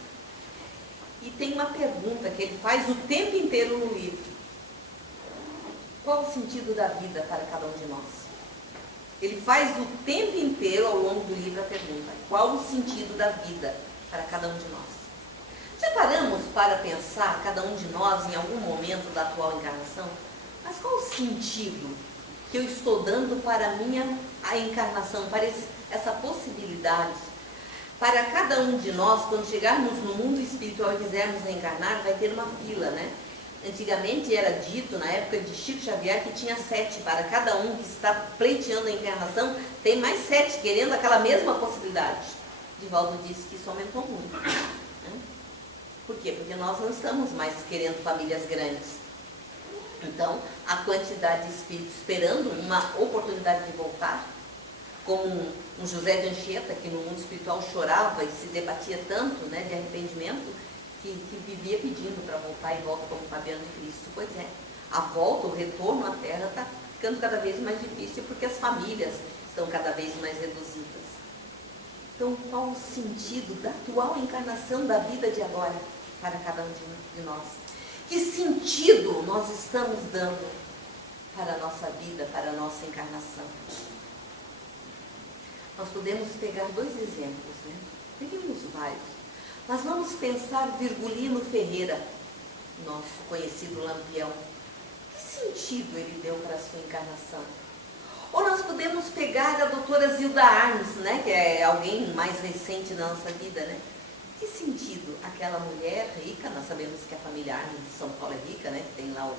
E tem uma pergunta que ele faz o tempo inteiro no livro. Qual o sentido da vida para cada um de nós? Ele faz o tempo inteiro, ao longo do livro, a pergunta: qual o sentido da vida para cada um de nós? Já paramos para pensar, cada um de nós, em algum momento da atual encarnação, mas qual o sentido que eu estou dando para a encarnação, para essa possibilidade? Para cada um de nós, quando chegarmos no mundo espiritual e quisermos reencarnar, vai ter uma fila, Antigamente era dito, na época de Chico Xavier, que tinha 7. Para cada um que está pleiteando a encarnação, tem mais 7, querendo aquela mesma possibilidade. Divaldo disse que isso aumentou muito. Por quê? Porque nós não estamos mais querendo famílias grandes. Então, a quantidade de espíritos esperando uma oportunidade de voltar, como um José de Anchieta, que no mundo espiritual chorava e se debatia tanto, de arrependimento, que vivia pedindo para voltar e volta como Fabiano de Cristo. Pois é, a volta, o retorno à Terra está ficando cada vez mais difícil porque as famílias estão cada vez mais reduzidas. Então, qual o sentido da atual encarnação da vida de agora para cada um de nós? Que sentido nós estamos dando para a nossa vida, para a nossa encarnação? Nós podemos pegar 2 exemplos, Teríamos vários. Mas vamos pensar Virgulino Ferreira, nosso conhecido Lampião. Que sentido ele deu para a sua encarnação? Ou nós podemos pegar a doutora Zilda Arnes, que é alguém mais recente na nossa vida, Que sentido aquela mulher rica, nós sabemos que a família Arnes de São Paulo é rica, que tem lá o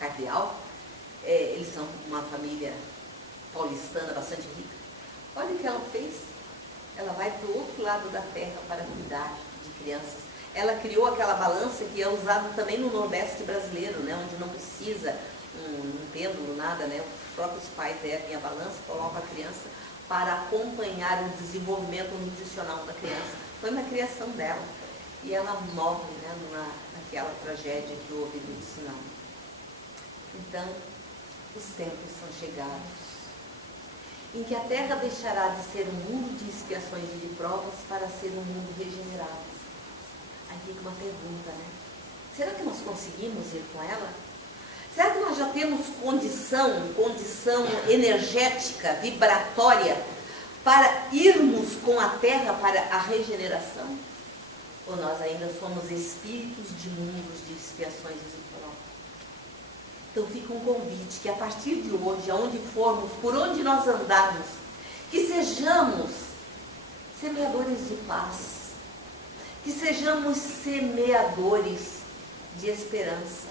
cardeal, eles são uma família paulistana bastante rica. Olha o que ela fez. Ela vai para o outro lado da terra para cuidar de crianças. Ela criou aquela balança que é usada também no Nordeste brasileiro, onde não precisa um pêndulo, nada, Os próprios pais erguem a balança, colocam a criança para acompanhar o desenvolvimento nutricional da criança. Foi uma criação dela. E ela morre, naquela tragédia que houve no tsunami. Então, os tempos são chegados em que a Terra deixará de ser um mundo de expiações e de provas para ser um mundo regenerado. Aí fica uma pergunta, Será que nós conseguimos ir com ela? Será que nós já temos condição energética, vibratória, para irmos com a terra para a regeneração? Ou nós ainda somos espíritos de mundos de expiações e prova? Então fica um convite que a partir de hoje, aonde formos, por onde nós andarmos, que sejamos semeadores de paz, que sejamos semeadores de esperança.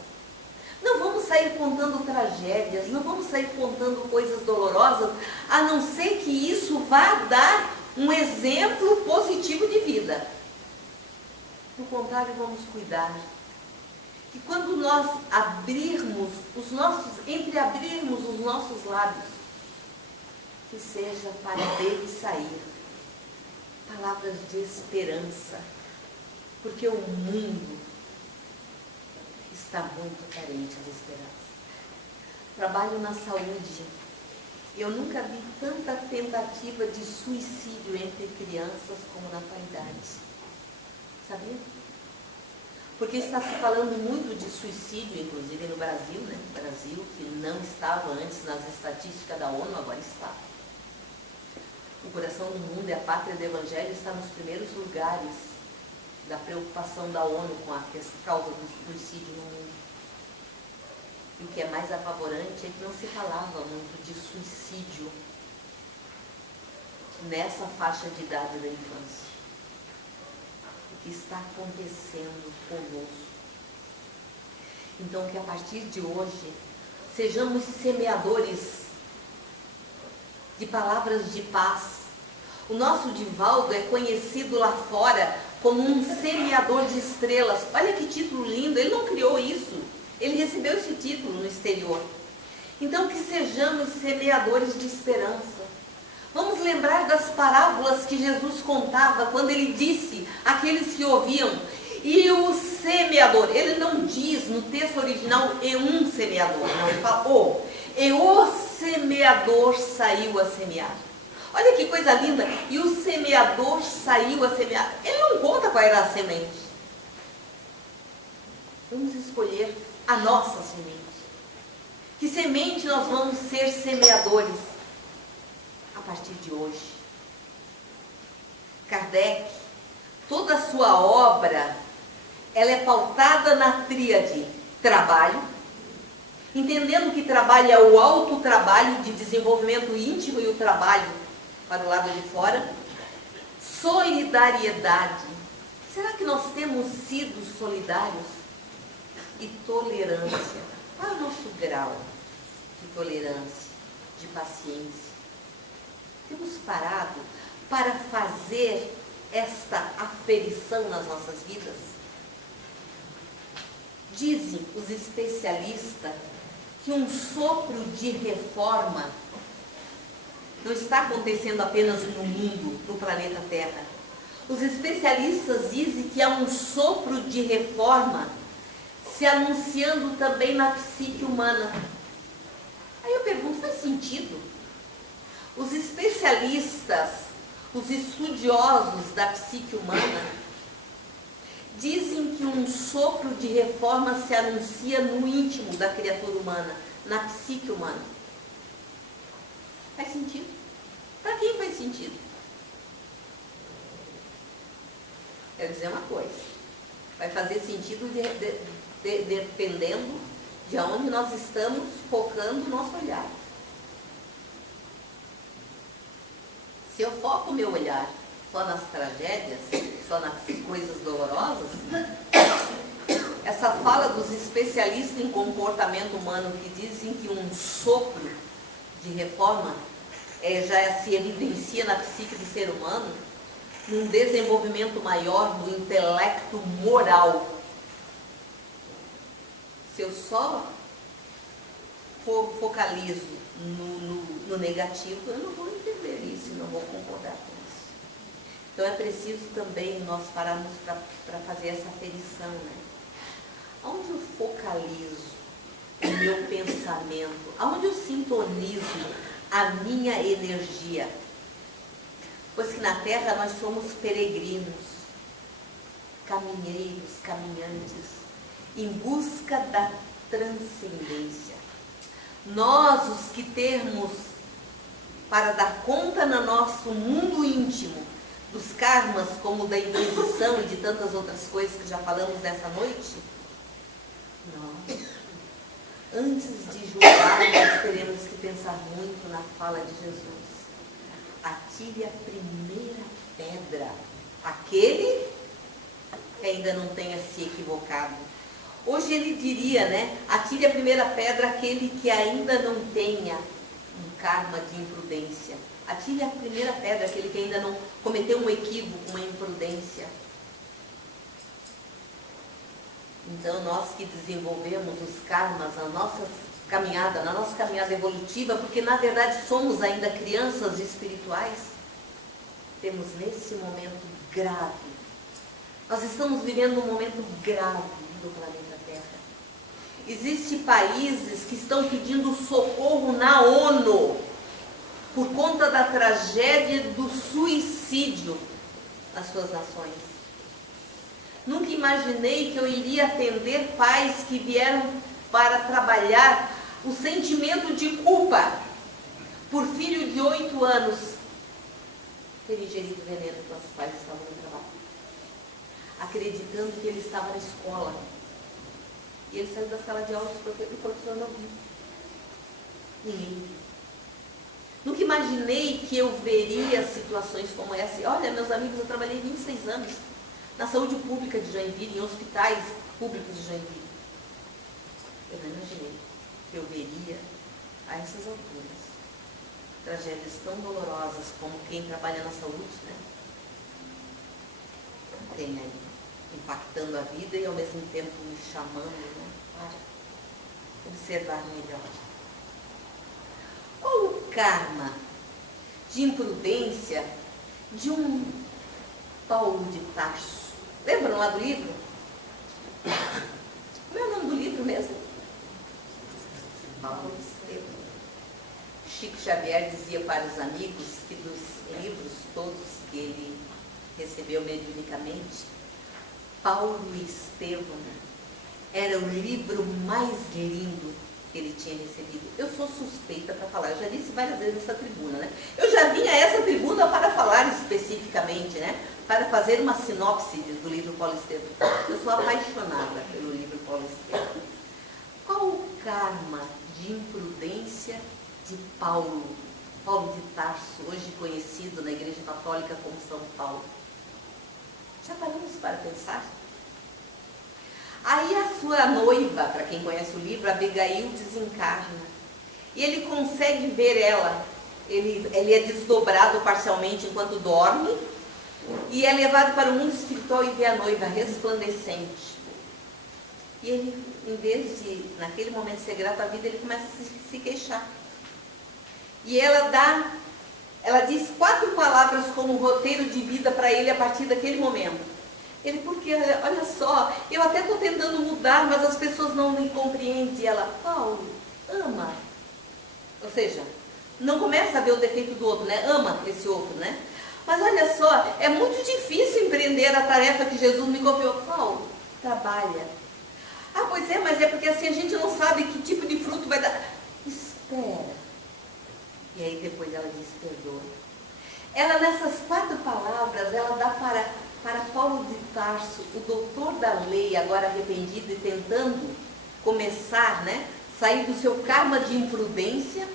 Não vamos sair contando tragédias, não vamos sair contando coisas dolorosas, a não ser que isso vá dar um exemplo positivo de vida. Do contrário, vamos cuidar. Que quando nós abrirmos entreabrirmos os nossos lábios, que seja para dele sair palavras de esperança, porque o mundo está muito carente de esperança. Trabalho na saúde. Eu nunca vi tanta tentativa de suicídio entre crianças como na atualidade. Sabia? Porque está se falando muito de suicídio, inclusive no Brasil, né? Brasil, que não estava antes nas estatísticas da ONU, agora está. O coração do mundo e a pátria do Evangelho está nos primeiros lugares da preocupação da ONU com a causa do suicídio no mundo. E o que é mais apavorante é que não se falava muito de suicídio nessa faixa de idade da infância. O que está acontecendo conosco. Então, que a partir de hoje, sejamos semeadores de palavras de paz. O nosso Divaldo é conhecido lá fora como um semeador de estrelas. Olha que título lindo, ele não criou isso, ele recebeu esse título no exterior. Então que sejamos semeadores de esperança. Vamos lembrar das parábolas que Jesus contava quando ele disse àqueles que ouviam, e o semeador, ele não diz no texto original, e um semeador, não, ele fala, e o semeador saiu a semear. Olha que coisa linda, e o semeador saiu a semear. Ele não conta qual era a semente. Vamos escolher a nossa semente. Que semente nós vamos ser semeadores a partir de hoje? Kardec, toda a sua obra, ela é pautada na tríade trabalho, entendendo que trabalho é o autotrabalho de desenvolvimento íntimo e o trabalho para o lado de fora. Solidariedade. Será que nós temos sido solidários? E tolerância. Qual é o nosso grau de tolerância, de paciência? Temos parado para fazer esta aferição nas nossas vidas? Dizem os especialistas que um sopro de reforma não está acontecendo apenas no mundo, no planeta Terra. Os especialistas dizem que há um sopro de reforma se anunciando também na psique humana. Aí eu pergunto, faz sentido? Os especialistas, os estudiosos da psique humana, dizem que um sopro de reforma se anuncia no íntimo da criatura humana, na psique humana. Faz sentido? Para quem faz sentido? Quero dizer uma coisa, vai fazer sentido dependendo de onde nós estamos focando o nosso olhar. Se eu foco o meu olhar só nas tragédias, só nas coisas dolorosas, essa fala dos especialistas em comportamento humano que dizem que um sopro de reforma já se evidencia na psique do ser humano, num desenvolvimento maior do intelecto moral. Se eu só focalizo no negativo, eu não vou entender isso, não vou concordar com isso. Então é preciso também nós pararmos para fazer essa aferição, né? Aonde eu focalizo o meu pensamento? Aonde eu sintonizo a minha energia? Pois que na Terra nós somos peregrinos, caminheiros, caminhantes, em busca da transcendência. Nós, os que temos para dar conta no nosso mundo íntimo dos karmas, como o da Inquisição e de tantas outras coisas que já falamos nessa noite? Não. Antes de julgar, nós teremos que pensar muito na fala de Jesus. Atire a primeira pedra, aquele que ainda não tenha se equivocado. Hoje ele diria, né? Atire a primeira pedra aquele que ainda não tenha um karma de imprudência. Atire a primeira pedra aquele que ainda não cometeu um equívoco, uma imprudência. Então, nós que desenvolvemos os karmas na nossa caminhada evolutiva, porque na verdade somos ainda crianças espirituais, temos nesse momento grave. Nós estamos vivendo um momento grave do planeta Terra. Existem países que estão pedindo socorro na ONU por conta da tragédia do suicídio nas suas nações. Nunca imaginei que eu iria atender pais que vieram para trabalhar o sentimento de culpa por filho de 8 anos ter ingerido veneno enquanto os pais estavam no trabalho, acreditando que ele estava na escola. E ele saiu da sala de aula e o professor não viu. Ninguém viu. Nunca imaginei que eu veria situações como essa. Olha, meus amigos, eu trabalhei 26 anos na saúde pública de Joinville, em hospitais públicos de Joinville. Eu não imaginei que eu veria a essas alturas tragédias tão dolorosas como quem trabalha na saúde, né? Tem aí, impactando a vida e ao mesmo tempo me chamando, né, para observar melhor. Qual o karma de imprudência de um Paulo de Tarso? Lembram lá do livro? Como é o nome do livro mesmo? Paulo Estevam. Chico Xavier dizia para os amigos que dos livros todos que ele recebeu mediunicamente, Paulo Estevam era o livro mais lindo que ele tinha recebido. Eu sou suspeita para falar, eu já disse várias vezes nessa tribuna, né? Eu já vim a essa tribuna para falar especificamente, né? Para fazer uma sinopse do livro Paulo Estevam. Eu sou apaixonada pelo livro Paulo Estevam. Qual o karma de imprudência de Paulo de Tarso, hoje conhecido na Igreja Católica como São Paulo? Já paramos para pensar? Aí a sua noiva, para quem conhece o livro, Abigail, desencarna. E ele consegue ver ela. Ele é desdobrado parcialmente enquanto dorme. E é levado para o mundo espiritual e vê a noiva resplandecente. E ele, em vez de, naquele momento, ser grato à vida, ele começa a se queixar. E ela diz 4 palavras como roteiro de vida para ele a partir daquele momento. Ele, porque, olha só, eu até estou tentando mudar, mas as pessoas não me compreendem. Ela, Paulo, ama. Ou seja, não começa a ver o defeito do outro, né? Ama esse outro, né? Mas olha só, é muito difícil empreender a tarefa que Jesus me confiou. Paulo, trabalha. Ah, pois é, mas é porque assim a gente não sabe que tipo de fruto vai dar. Espera. E aí depois ela diz, perdoa. Ela, nessas 4 palavras, ela dá para Paulo de Tarso, o doutor da lei, agora arrependido e tentando começar, né, sair do seu karma de imprudência.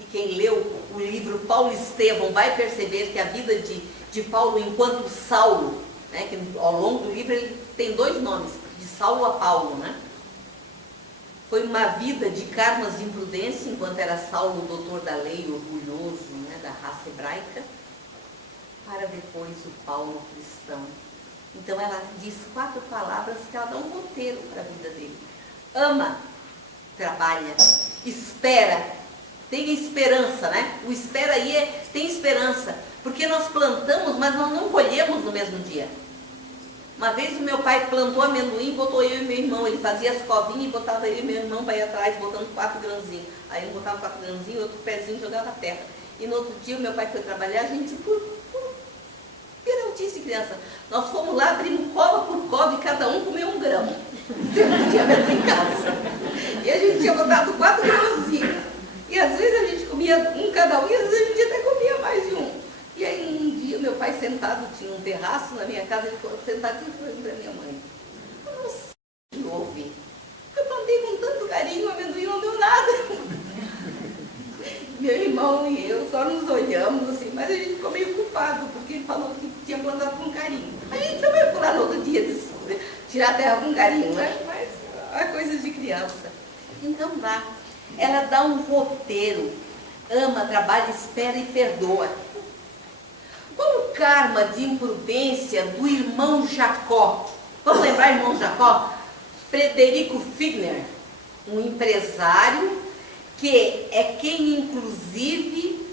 E quem leu o livro Paulo Estevam vai perceber que a vida de Paulo enquanto Saulo, né, que ao longo do livro ele tem 2 nomes, de Saulo a Paulo, né? Foi uma vida de karmas de imprudência, enquanto era Saulo, o doutor da lei, orgulhoso, né, da raça hebraica, para depois o Paulo cristão. Então ela diz 4 palavras que ela dá um roteiro para a vida dele. Ama, trabalha, espera, tem esperança, né? O espera aí tem esperança, porque nós plantamos, mas nós não colhemos no mesmo dia. Uma vez o meu pai plantou amendoim, botou eu e meu irmão, ele fazia as covinhas e botava eu e meu irmão para ir atrás, botando 4 grãozinhos. Aí ele botava 4 grãozinhos, outro pezinho jogava na terra. E no outro dia o meu pai foi trabalhar, a gente, por peraltice criança, nós fomos lá, abrimos cova por cova e cada um comeu 1 grão. Não tinha amendoim em casa. E a gente tinha botado 4 grãozinhos. E às vezes a gente comia comia um cada um, e às vezes a gente até comia mais de um. E aí um dia meu pai sentado, tinha um terraço na minha casa, ele ficou sentadinho e falou para minha mãe, eu não sei o que houve. Eu plantei com tanto carinho, o amendoim não deu nada. Meu irmão e eu só nos olhamos assim, mas a gente ficou meio culpado, porque ele falou que tinha plantado com carinho. A gente também foi lá no outro dia tirar a terra com carinho, né? Mas é coisa de criança. Então vá. Ela dá um roteiro, ama, trabalha, espera e perdoa. Qual o karma de imprudência do irmão Jacó? Vamos lembrar, irmão Jacó? Frederico Figner, um empresário que é quem inclusive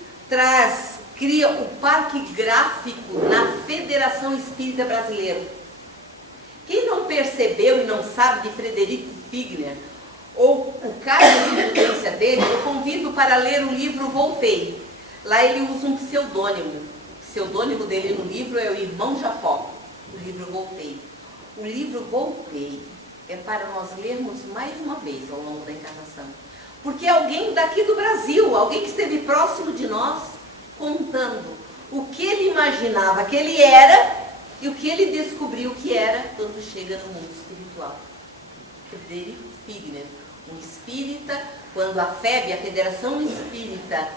cria o Parque Gráfico na Federação Espírita Brasileira. Quem não percebeu e não sabe de Frederico Figner, ou o karma de imprudência dele, eu convido para ler o livro Voltei. Lá ele usa um pseudônimo. O pseudônimo dele no livro é o Irmão Jacó, o livro Voltei. O livro Voltei é para nós lermos mais uma vez ao longo da encarnação. Porque é alguém daqui do Brasil, alguém que esteve próximo de nós, contando o que ele imaginava que ele era e o que ele descobriu que era quando chega no mundo espiritual. Frederico Figner, um espírita, quando a FEB, a Federação Espírita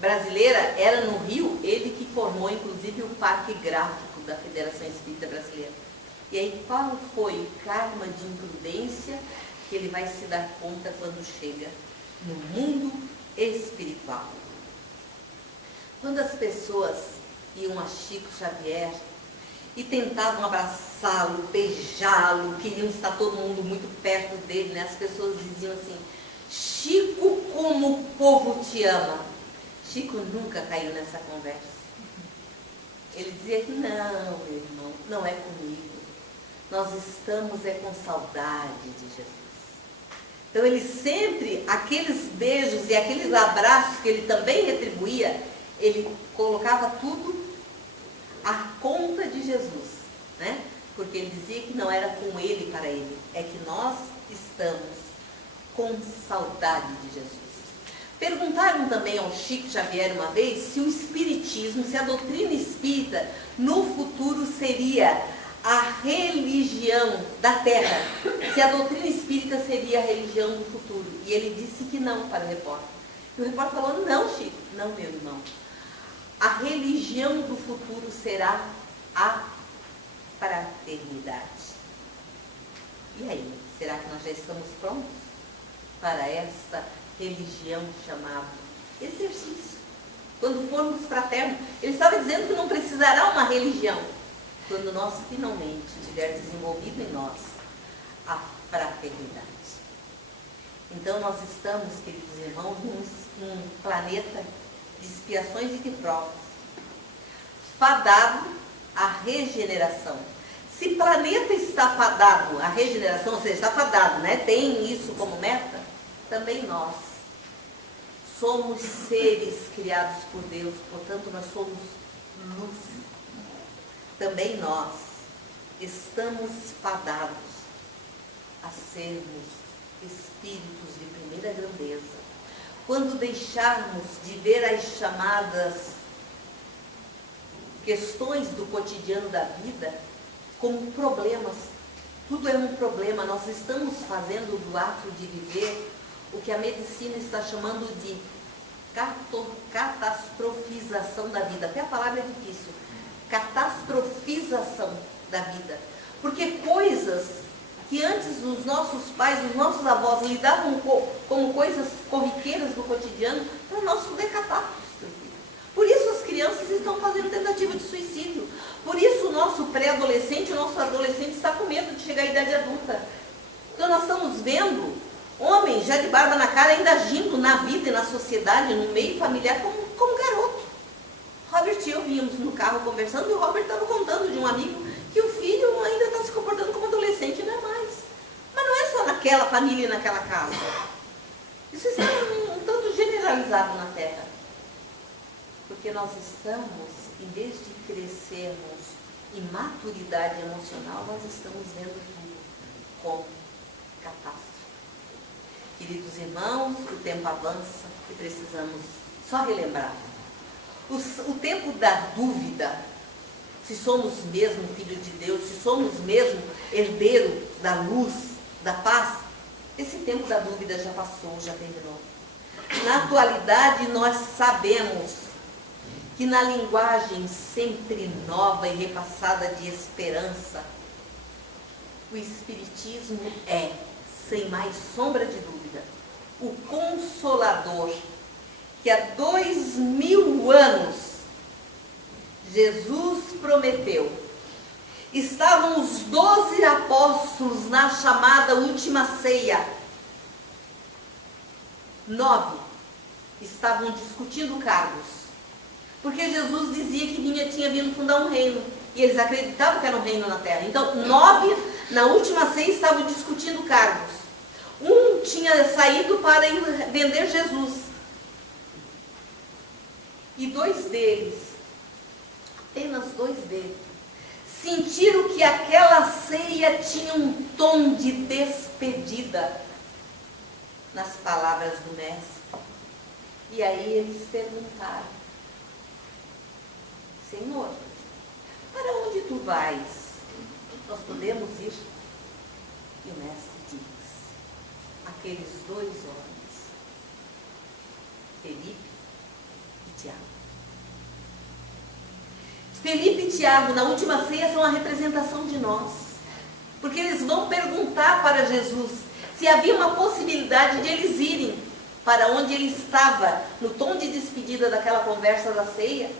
Brasileira, era no Rio, ele que formou inclusive o Parque Gráfico da Federação Espírita Brasileira. E aí qual foi o karma de imprudência que ele vai se dar conta quando chega no mundo espiritual? Quando as pessoas iam a Chico Xavier e tentavam abraçá-lo, beijá-lo, queriam estar todo mundo muito perto dele, né? As pessoas diziam assim, Chico, como o povo te ama. Chico nunca caiu nessa conversa. Ele dizia que não, meu irmão, não é comigo. Nós estamos com saudade de Jesus. Então ele sempre, aqueles beijos e aqueles abraços que ele também retribuía, ele colocava tudo à conta de Jesus, né? Porque ele dizia que não era com ele para ele, é que nós estamos com saudade de Jesus. Perguntaram também ao Chico Xavier uma vez se o espiritismo, se a doutrina espírita no futuro seria a religião da Terra, se a doutrina espírita seria a religião do futuro. E ele disse que não para o repórter. E o repórter falou, não, Chico, não, meu irmão. A religião do futuro será a fraternidade. E aí, será que nós já estamos prontos para esta religião chamada exercício? Quando formos fraternos, ele estava dizendo que não precisará uma religião. Quando nós finalmente tiver desenvolvido em nós a fraternidade. Então nós estamos, queridos irmãos, num planeta de expiações e de provas, fadado à regeneração. Se planeta está fadado à regeneração, ou seja, está fadado, né? Tem isso como meta, também nós somos seres criados por Deus, portanto nós somos luz. Também nós estamos fadados a sermos espíritos de primeira grandeza. Quando deixarmos de ver as chamadas questões do cotidiano da vida como problemas, tudo é um problema, nós estamos fazendo do ato de viver o que a medicina está chamando de catastrofização da vida. Até a palavra é difícil. Catastrofização da vida. Porque coisas que antes os nossos pais, os nossos avós lidavam como coisas corriqueiras do cotidiano, para nós tudo é catástrofe. Por isso as crianças estão fazendo tentativa de suicídio. Por isso o nosso pré-adolescente, o nosso adolescente está com medo de chegar à idade adulta. Então nós estamos vendo homens já de barba na cara ainda agindo na vida e na sociedade, no meio familiar, como garoto. Robert e eu vínhamos no carro conversando e o Robert estava contando de um amigo que o filho ainda está se comportando como adolescente, não é mais. Mas não é só naquela família e naquela casa. Isso está um tanto generalizado na Terra. Porque nós estamos, em vez de crescermos em maturidade emocional, nós estamos vendo tudo como catástrofe. Queridos irmãos, o tempo avança e precisamos Só relembrar. O tempo da dúvida, se somos mesmo filho de Deus, se somos mesmo herdeiro da luz, da paz, esse tempo da dúvida já passou, já terminou. Na atualidade, nós sabemos que na linguagem sempre nova e repassada de esperança, o Espiritismo é, sem mais sombra de dúvida, o Consolador que há 2000 anos Jesus prometeu. Estavam os 12 apóstolos na chamada última ceia. 9 estavam discutindo cargos. Porque Jesus dizia que tinha vindo fundar um reino. E eles acreditavam que era um reino na terra. Então, 9 na última ceia estavam discutindo cargos. Um tinha saído para ir vender Jesus. E 2 deles, apenas 2 deles, sentiram que aquela ceia tinha um tom de despedida nas palavras do Mestre. E aí eles perguntaram: Senhor, para onde tu vais? Nós podemos ir? E o Mestre diz: aqueles 2 homens, Felipe e Tiago. Felipe e Tiago, na última ceia, são a representação de nós. Porque eles vão perguntar para Jesus se havia uma possibilidade de eles irem para onde ele estava, no tom de despedida daquela conversa da ceia,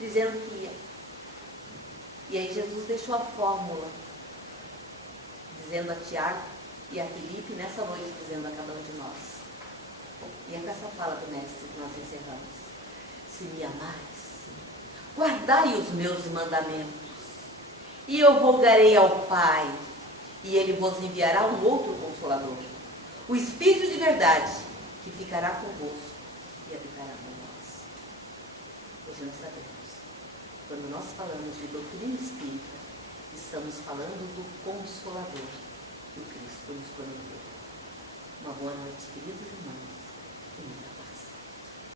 dizendo que ia. E aí Jesus deixou a fórmula, dizendo a Tiago e a Felipe, nessa noite, dizendo a cada um de nós. E é com essa fala do Mestre que nós encerramos: se me amais, guardai os meus mandamentos, e eu rogarei ao Pai, e Ele vos enviará um outro Consolador, o Espírito de verdade, que ficará convosco e habitará com nós. Hoje nós sabemos, quando nós falamos de doutrina espírita, estamos falando do Consolador que o Cristo nos prometeu. Uma boa noite, queridos irmãos, e muita paz.